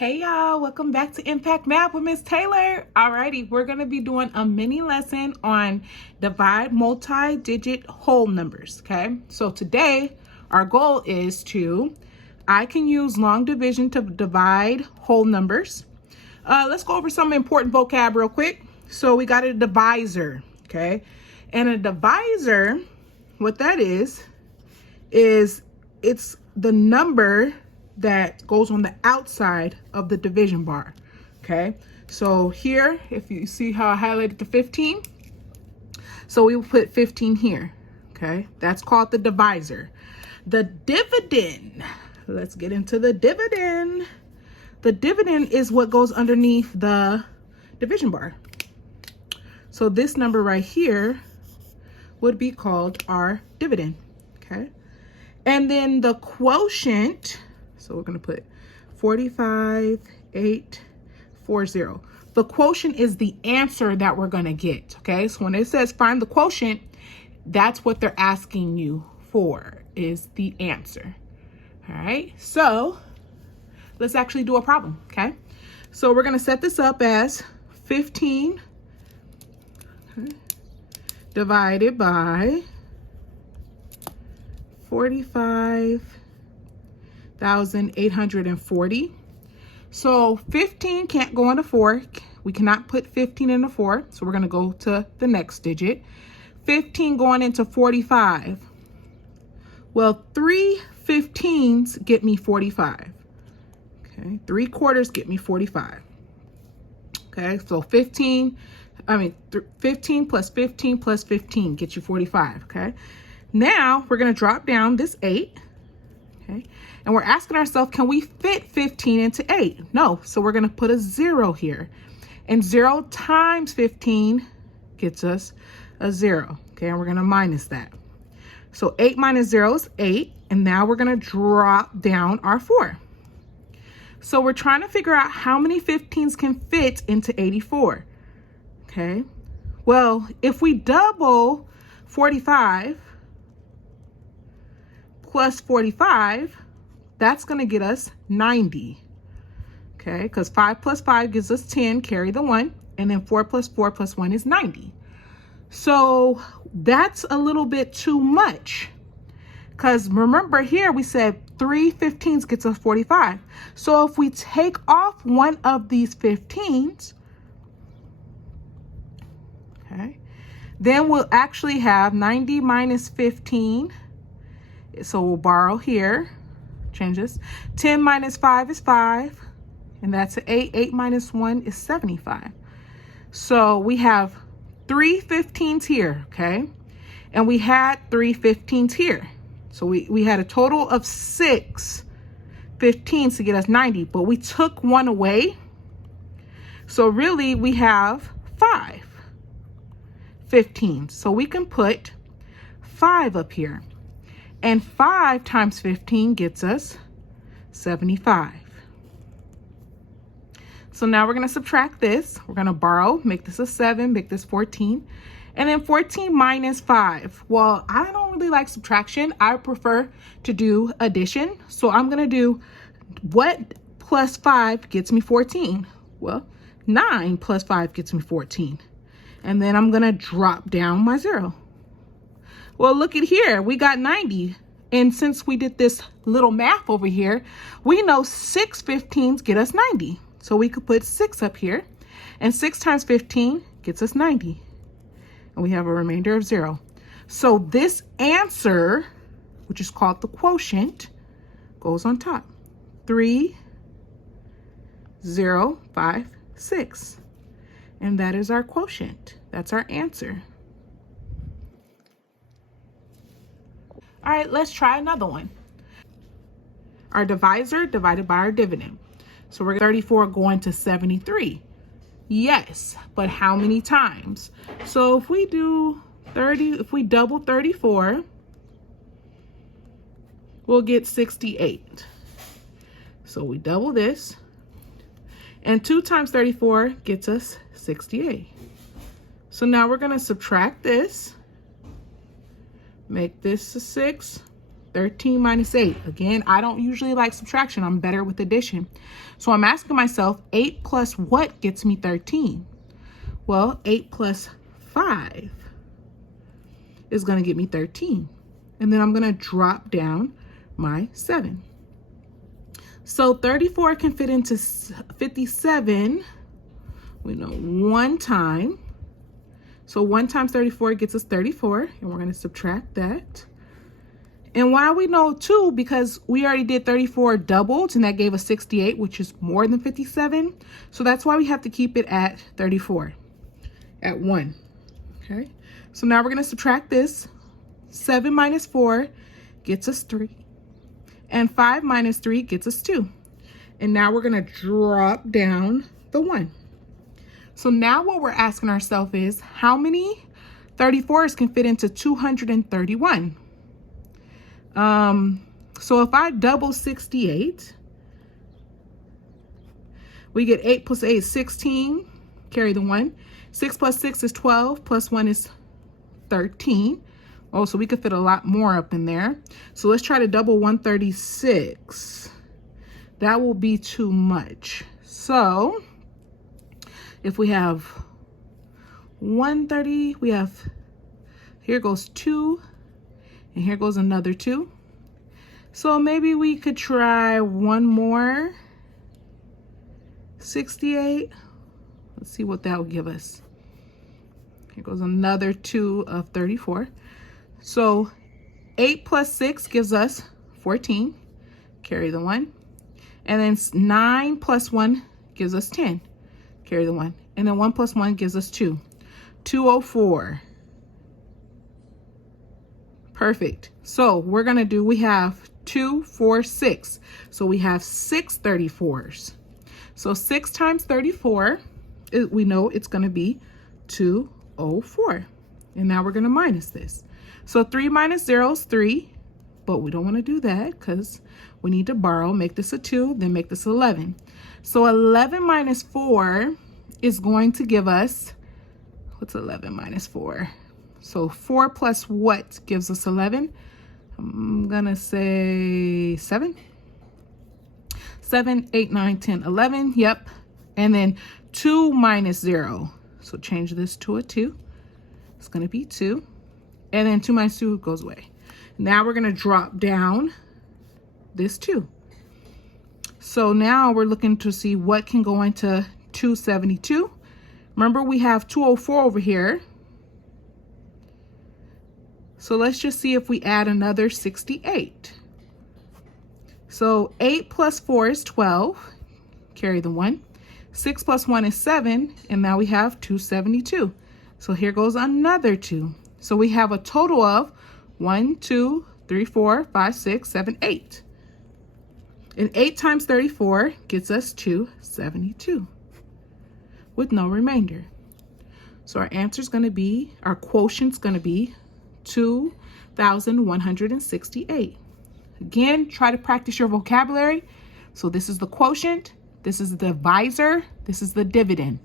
Hey y'all, welcome back to Impact Math with Miss Taylor. Alrighty, we're gonna be doing a mini lesson on divide multi-digit whole numbers, okay? So today, our goal is I can use long division to divide whole numbers. Let's go over some important vocab real quick. So we got a divisor, okay? And a divisor, what that is it's the number that goes on the outside of the division bar, okay? So here, if you see how I highlighted the 15, so we will put 15 here, okay? That's called the divisor. The dividend, let's get into the dividend. The dividend is what goes underneath the division bar. So this number right here would be called our dividend, okay? And then the quotient, so we're going to put 45,840. The quotient is the answer that we're going to get, okay? So when it says find the quotient, that's what they're asking you for, is the answer. All right, so let's actually do a problem, okay? So we're going to set this up as 15 divided by 45,840. So 15 can't go on a 4. We cannot put 15 in a 4. So we're going to go to the next digit. 15 going into 45. Well, 3 15s get me 45. Okay, 3 quarters get me 45. Okay, so 15 plus 15 plus 15 gets you 45, okay? Now we're going to drop down this 8, okay? And we're asking ourselves, can we fit 15 into 8? No, so we're going to put a 0 here. And 0 times 15 gets us a 0, okay? And we're going to minus that. So 8 minus 0 is 8, and now we're going to drop down our 4. So we're trying to figure out how many 15s can fit into 84, okay? Well, if we double 45 plus 45, that's going to get us 90, okay? Because 5 plus 5 gives us 10, carry the 1, and then 4 plus 4 plus 1 is 90. So that's a little bit too much, because remember here we said 3 15s gets us 45. So if we take off one of these 15s, okay, then we'll actually have 90 minus 15. So we'll borrow here, change this. 10 minus 5 is 5, and that's an 8. 8 minus 1 is 75. So we have 3 15s here, okay? And we had 3 15s here. So we had a total of 6 15s to get us 90, but we took one away. So really we have 5 15s. So we can put 5 up here. And 5 times 15 gets us 75. So now we're going to subtract this. We're going to borrow, make this a 7, make this 14. And then 14 minus 5. Well, I don't really like subtraction. I prefer to do addition. So I'm going to do what plus 5 gets me 14? Well, 9 plus 5 gets me 14. And then I'm going to drop down my 0. Well, look at here, we got 90. And since we did this little math over here, we know 6 15s get us 90. So we could put 6 up here, and 6 times 15 gets us 90. And we have a remainder of 0. So this answer, which is called the quotient, goes on top. 3056. And that is our quotient. That's our answer. All right, let's try another one. Our divisor divided by our dividend. So we're 34 going to 73. Yes, but how many times? So if we do 30, if we double 34, we'll get 68. So we double this, and 2 times 34 gets us 68. So now we're going to subtract this. Make this a 6, 13 minus 8. Again, I don't usually like subtraction. I'm better with addition. So I'm asking myself, 8 plus what gets me 13? Well, 8 plus 5 is going to get me 13. And then I'm going to drop down my 7. So 34 can fit into 57, we know, 1 time. So 1 times 34 gets us 34, and we're going to subtract that. And why we know 2, because we already did 34 doubled, and that gave us 68, which is more than 57. So that's why we have to keep it at 34, at 1. Okay, so now we're going to subtract this. 7 minus 4 gets us 3. And 5 minus 3 gets us 2. And now we're going to drop down the 1. So now what we're asking ourselves is, how many 34s can fit into 231? So if I double 68, we get 8 plus 8 is 16, carry the 1. 6 plus 6 is 12, plus 1 is 13. Oh, so we could fit a lot more up in there. So let's try to double 136. That will be too much. So if we have 130, we have, here goes 2, and here goes another 2. So maybe we could try one more 68. Let's see what that will give us. Here goes another 2 of 34. So 8 plus 6 gives us 14, carry the 1. And then 9 plus 1 gives us 10, carry the 1. And then 1 plus 1 gives us 2, 204. Perfect. So we're gonna do, we have 2, 4, 6. So we have 6 34s. So 6 times 34, we know it's gonna be 204. And now we're gonna minus this. So 3 minus 0 is 3, but we don't want to do that because we need to borrow, make this a 2, then make this 11. So 11 minus 4 is going to give us, what's 11 minus 4? So 4 plus what gives us 11? I'm going to say 7. 7, 8, 9, 10, 11. Yep. And then 2 minus 0. So change this to a 2. It's going to be 2. And then 2 minus 2 goes away. Now we're going to drop down this 2. So now we're looking to see what can go into 272. Remember, we have 204 over here. So let's just see if we add another 68. So 8 plus 4 is 12. Carry the 1. 6 plus 1 is 7. And now we have 272. So here goes another 2. So we have a total of 1, 2, 3, 4, 5, 6, 7, 8. And 8 times 34 gets us 272 with no remainder. So our answer is going to be, our quotient is going to be 2,168. Again, try to practice your vocabulary. So this is the quotient, this is the divisor, this is the dividend.